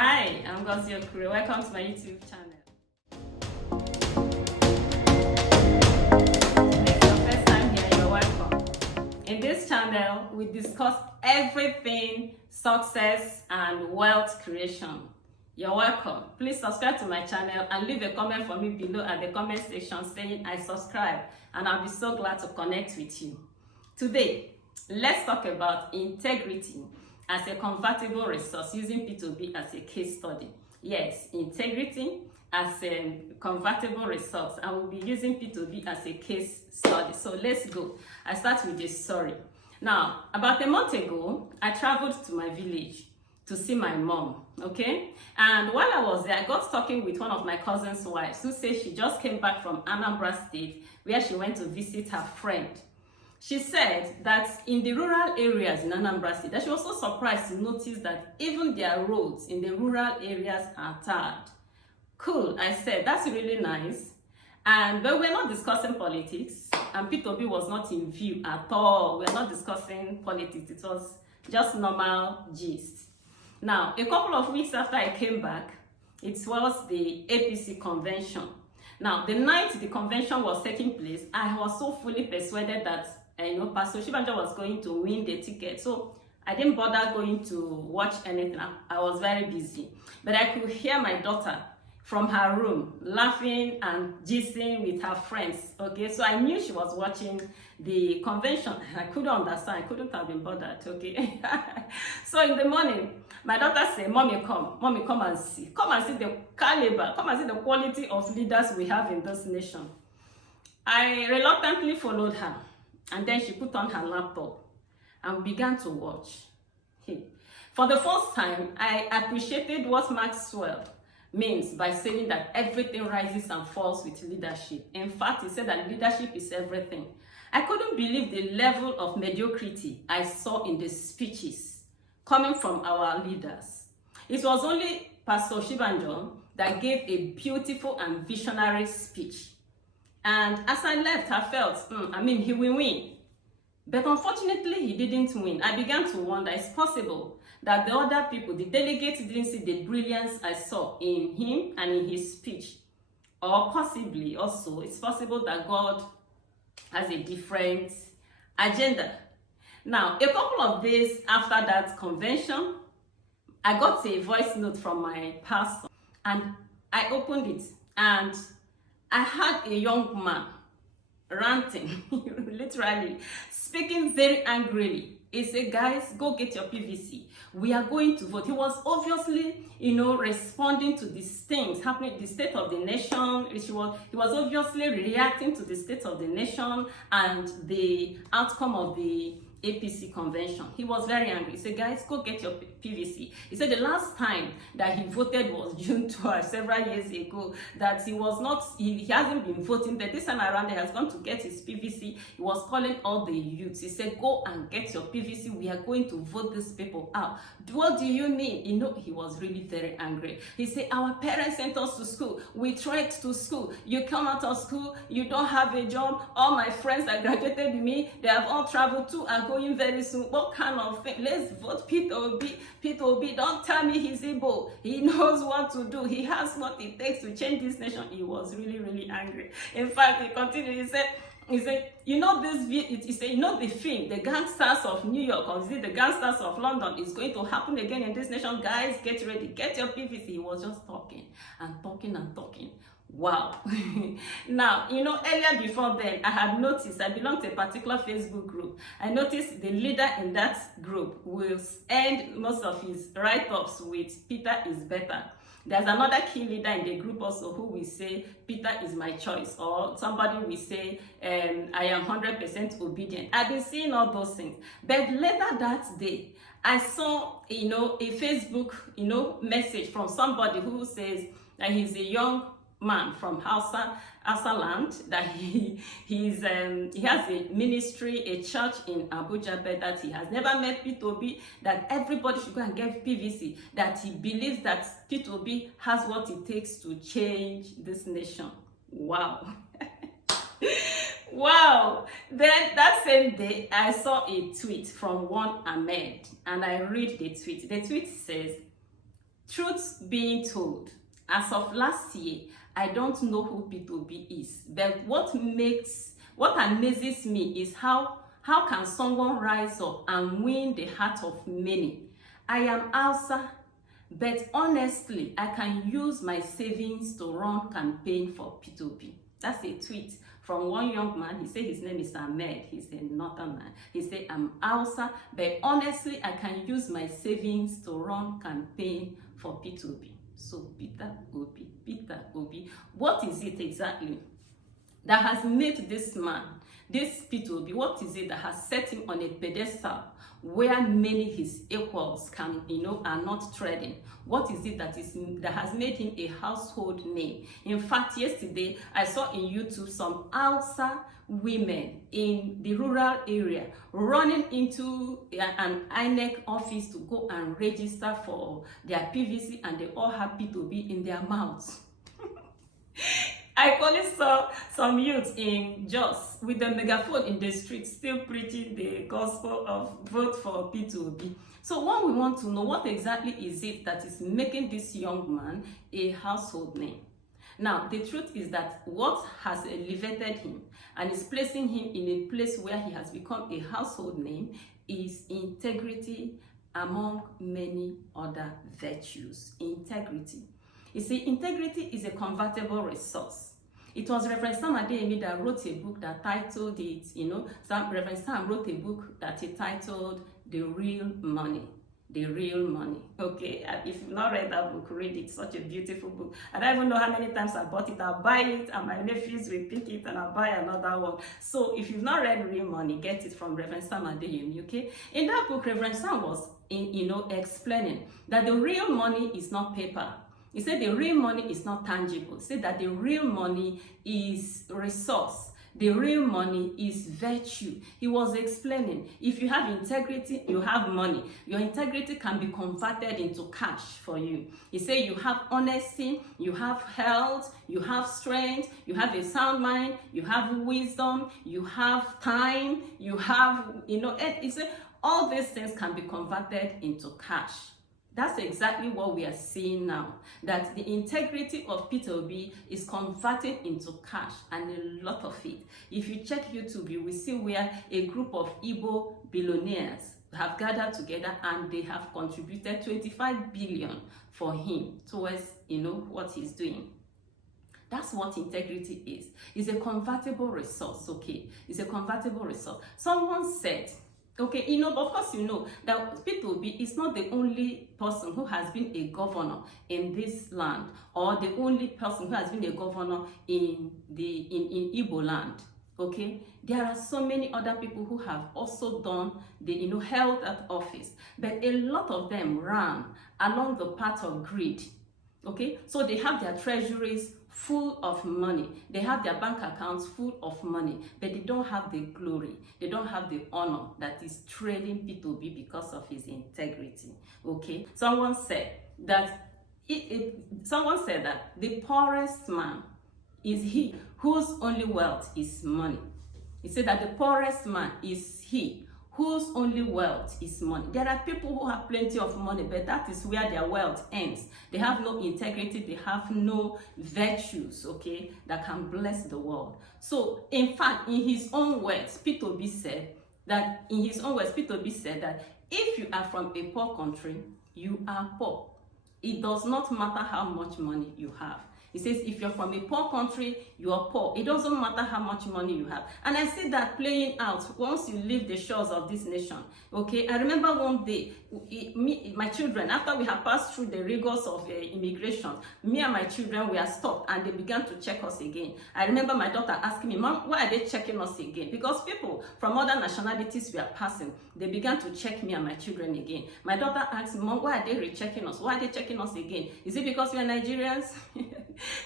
Hi, I'm Ngozi Okure. Welcome to my YouTube channel. If it's your first time here, you're welcome. In this channel, we discuss everything success and wealth creation. You're welcome. Please subscribe to my channel and leave a comment for me below at the comment section saying I subscribe, and I'll be so glad to connect with you. Today, let's talk about integrity as a convertible resource, using Peter Obi as a case study. Yes, integrity as a convertible resource. I will be using Peter Obi as a case study. So let's go. I start with a story. Now, about a month ago, I traveled to my village to see my mom, okay? And while I was there, I got talking with one of my cousin's wives who said she just came back from Anambra State where she went to visit her friend. She said that in the rural areas in Anambra State, that she was so surprised to notice that even their roads in the rural areas are tarred. Cool, I said, that's really nice. But we're not discussing politics, and Peter Obi was not in view at all. We're not discussing politics. It was just normal gist. Now, a couple of weeks after I came back, it was the APC convention. Now, the night the convention was taking place, I was so fully persuaded that Pastor Shibanja was going to win the ticket. So I didn't bother going to watch anything. I was very busy. But I could hear my daughter from her room laughing and gisting with her friends. Okay, so I knew she was watching the convention. I couldn't understand. I couldn't have been bothered. Okay. So in the morning, my daughter said, Mommy, come and see. Come and see the caliber. Come and see the quality of leaders we have in this nation. I reluctantly followed her. And then she put on her laptop and began to watch. For the first time, I appreciated what Maxwell means by saying that everything rises and falls with leadership. In fact, he said that leadership is everything. I couldn't believe the level of mediocrity I saw in the speeches coming from our leaders. It was only Pastor Shibanjo that gave a beautiful and visionary speech. And as I left, I felt, he will win. But unfortunately, he didn't win. I began to wonder, it's possible that the other people, the delegates, didn't see the brilliance I saw in him and in his speech. Or possibly also, it's possible that God has a different agenda. Now, a couple of days after that convention, I got a voice note from my pastor, and I opened it, and I had a young man ranting, literally, speaking very angrily. He said, guys, go get your PVC. We are going to vote. He was obviously, responding to these things happening, the state of the nation. He was obviously reacting to the state of the nation and the outcome of the APC convention. He was very angry. He said, guys, go get your PVC. He said the last time that he voted was June 12, several years ago, that he hasn't been voting, but this time around he has gone to get his PVC. He was calling all the youths. He said, go and get your PVC. We are going to vote these people out. What do you mean? He was really very angry. He said, our parents sent us to school. We trekked to school. You come out of school, you don't have a job. All my friends that graduated with me, they have all traveled to and going very soon. What kind of thing? Let's vote Peter Obi. Peter Obi, don't tell me he's able. He knows what to do. He has what it takes to change this nation. He was really, really angry. In fact, he continued. He said, the film, The Gangsters of New York, or is it The Gangsters of London, is going to happen again in this nation. Guys, get ready. Get your PVC. He was just talking and talking and talking. Wow. Now, earlier before then, I had noticed, I belong to a particular Facebook group. I noticed the leader in that group will end most of his write-ups with Peter is better. There's another key leader in the group also who will say, Peter is my choice. Or somebody will say, I am 100% obedient. I've been seeing all those things. But later that day, I saw, a Facebook, message from somebody who says that he's a young man from Hausa land, that he has a ministry, a church in Abuja, but that he has never met Peter Obi, that everybody should go and get PVC, that he believes that Peter Obi has what it takes to change this nation. Wow. Wow. Then that same day, I saw a tweet from one Ahmed, and I read the tweet. The tweet says, truth being told, as of last year, I don't know who Peter Obi is, but what amazes me is how can someone rise up and win the heart of many? I am Hausa, but honestly, I can use my savings to run campaign for Peter Obi. That's a tweet from one young man. He said his name is Ahmed. He's a northern man. He said, I'm Hausa, but honestly, I can use my savings to run campaign for Peter Obi. So Peter Obi, what is it exactly that has made this man, this Peter Obi, what is it that has set him on a pedestal where many his equals can, are not treading? What is it that has made him a household name? In fact, yesterday I saw in YouTube some Hausa women in the rural area running into an INEC office to go and register for their PVC, and they all have Peter Obi in their mouths. I only saw some youths in Jos with the megaphone in the street still preaching the gospel of vote for Peter Obi. So what we want to know, what exactly is it that is making this young man a household name? Now, the truth is that what has elevated him and is placing him in a place where he has become a household name is integrity, among many other virtues. Integrity. You see, integrity is a convertible resource. It was Reverend Sam Adeyemi that wrote a book that titled it, Reverend Sam wrote a book that he titled The Real Money. The Real Money. Okay, and if you've not read that book, read it. Such a beautiful book. I don't even know how many times I bought it. I'll buy it and my nephews will pick it and I'll buy another one. So if you've not read Real Money, get it from Reverend Sam Adeyemi, okay? In that book, Reverend Sam was, explaining that the real money is not paper. He said the real money is not tangible. He said that the real money is resource. The real money is virtue. He was explaining, if you have integrity, you have money. Your integrity can be converted into cash for you. He said you have honesty, you have health, you have strength, you have a sound mind, you have wisdom, you have time, you have, he said all these things can be converted into cash. That's exactly what we are seeing now, that the integrity of Peter Obi is converted into cash, and a lot of it. If you check YouTube, you will see where a group of Igbo billionaires have gathered together and they have contributed 25 billion for him towards, what he's doing. That's what integrity is. It's a convertible resource, okay? It's a convertible resource. Someone said, okay, but of course that Peter Obi is not the only person who has been a governor in this land, or the only person who has been a governor in Igbo land. Okay, there are so many other people who have also done the held that office, but a lot of them ran along the path of greed. Okay, so they have their treasuries full of money, they have their bank accounts full of money, but they don't have the glory, they don't have the honor that is trailing Peter Obi because of his integrity. Okay, someone said that the poorest man is he whose only wealth is money. He said that the poorest man is he whose only wealth is money. There are people who have plenty of money, but that is where their wealth ends. They have no integrity, they have no virtues, okay, that can bless the world. So, in fact, in his own words, Peter Obi said that, if you are from a poor country, you are poor. It does not matter how much money you have. He says, if you're from a poor country, you are poor. It doesn't matter how much money you have. And I see that playing out once you leave the shores of this nation. Okay, I remember one day, my children, after we had passed through the rigors of immigration, me and my children were stopped and they began to check us again. I remember my daughter asking me, Mom, why are they checking us again? Because people from other nationalities were passing. They began to check me and my children again. My daughter asked me, Mom, why are they rechecking us? Why are they checking us again? Is it because we are Nigerians?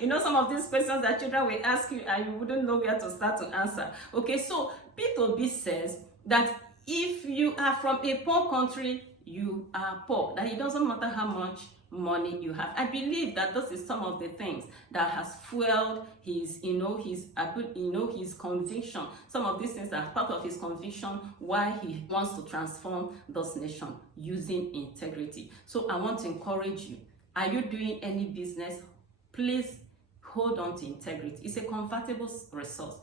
Some of these questions that children will ask you and you wouldn't know where to start to answer. Okay, so Peter Obi says that if you are from a poor country, you are poor. That it doesn't matter how much money you have. I believe that this is some of the things that has fueled his, his conviction. Some of these things are part of his conviction why he wants to transform this nation using integrity. So I want to encourage you Are you doing any business? Please hold on to integrity. It's a convertible resource.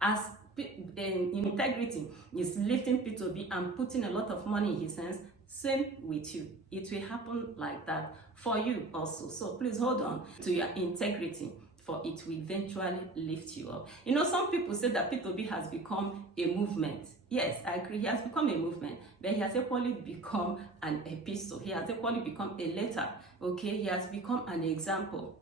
As integrity is lifting Peter Obi and putting a lot of money in his hands, same with you. It will happen like that for you also. So please hold on to your integrity, for it will eventually lift you up. You know, some people say that Peter Obi has become a movement. Yes, I agree, he has become a movement, but he has equally become an epistle. He has equally become a letter, okay? He has become an example.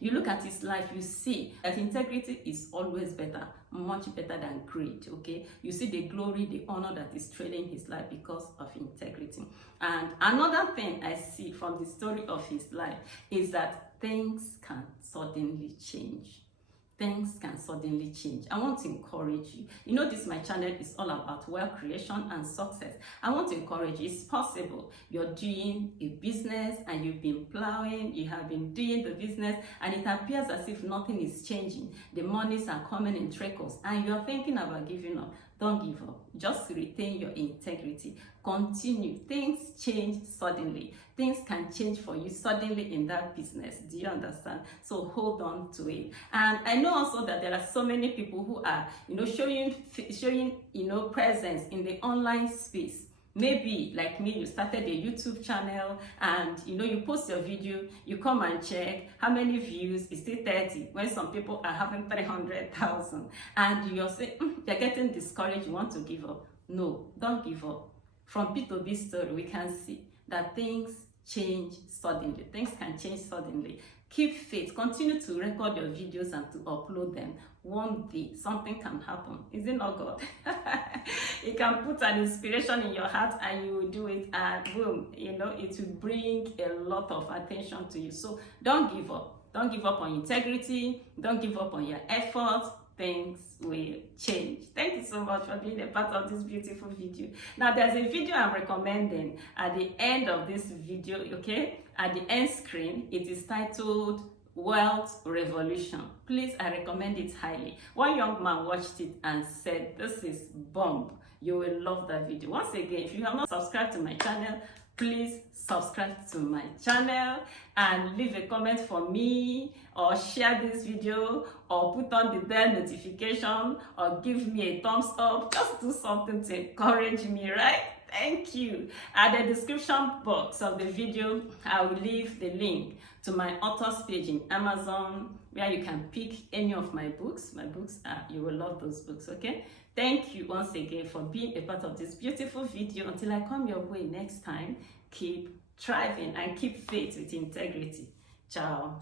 You look at his life, you see that integrity is always better, much better than greed, okay? You see the glory, the honor that is trailing his life because of integrity. And another thing I see from the story of his life is that things can suddenly change. Things can suddenly change. I want to encourage you. You know, my channel is all about wealth creation and success. I want to encourage you. It's possible. You're doing a business and you've been plowing, you have been doing the business, and it appears as if nothing is changing. The monies are coming in trickles, and you're thinking about giving up. Don't give up. Just retain your integrity. Continue. Things change suddenly. Things can change for you suddenly in that business. Do you understand? So hold on to it. And I know also that there are so many people who are, showing, presence in the online space. Maybe like me, you started a YouTube channel and you post your video, you come and check how many views. It's still 30 when some people are having 300,000, and you're saying you're getting discouraged, you want to give up. No, don't give up. From Peter Obi's story, we can see that things change suddenly. Things can change suddenly. Keep faith. Continue to record your videos and to upload them. One day, something can happen. Is it not God? He can put an inspiration in your heart and you will do it, and boom, it will bring a lot of attention to you. So don't give up. Don't give up on integrity. Don't give up on your efforts. Things will change. Thank you so much for being a part of this beautiful video. Now, there's a video I'm recommending at the end of this video, okay? At the end screen, it is titled Wealth Revolution. Please, I recommend it highly. One young man watched it and said, this is bomb. You will love that video. Once again, if you have not subscribed to my channel, please subscribe to my channel and leave a comment for me, or share this video, or put on the bell notification, or give me a thumbs up. Just do something to encourage me, right? Thank you. At the description box of the video, I will leave the link to my author's page in Amazon, where you can pick any of my books. My books you will love those books, okay? Thank you once again for being a part of this beautiful video. Until I come your way next time, keep thriving and keep faith with integrity. Ciao.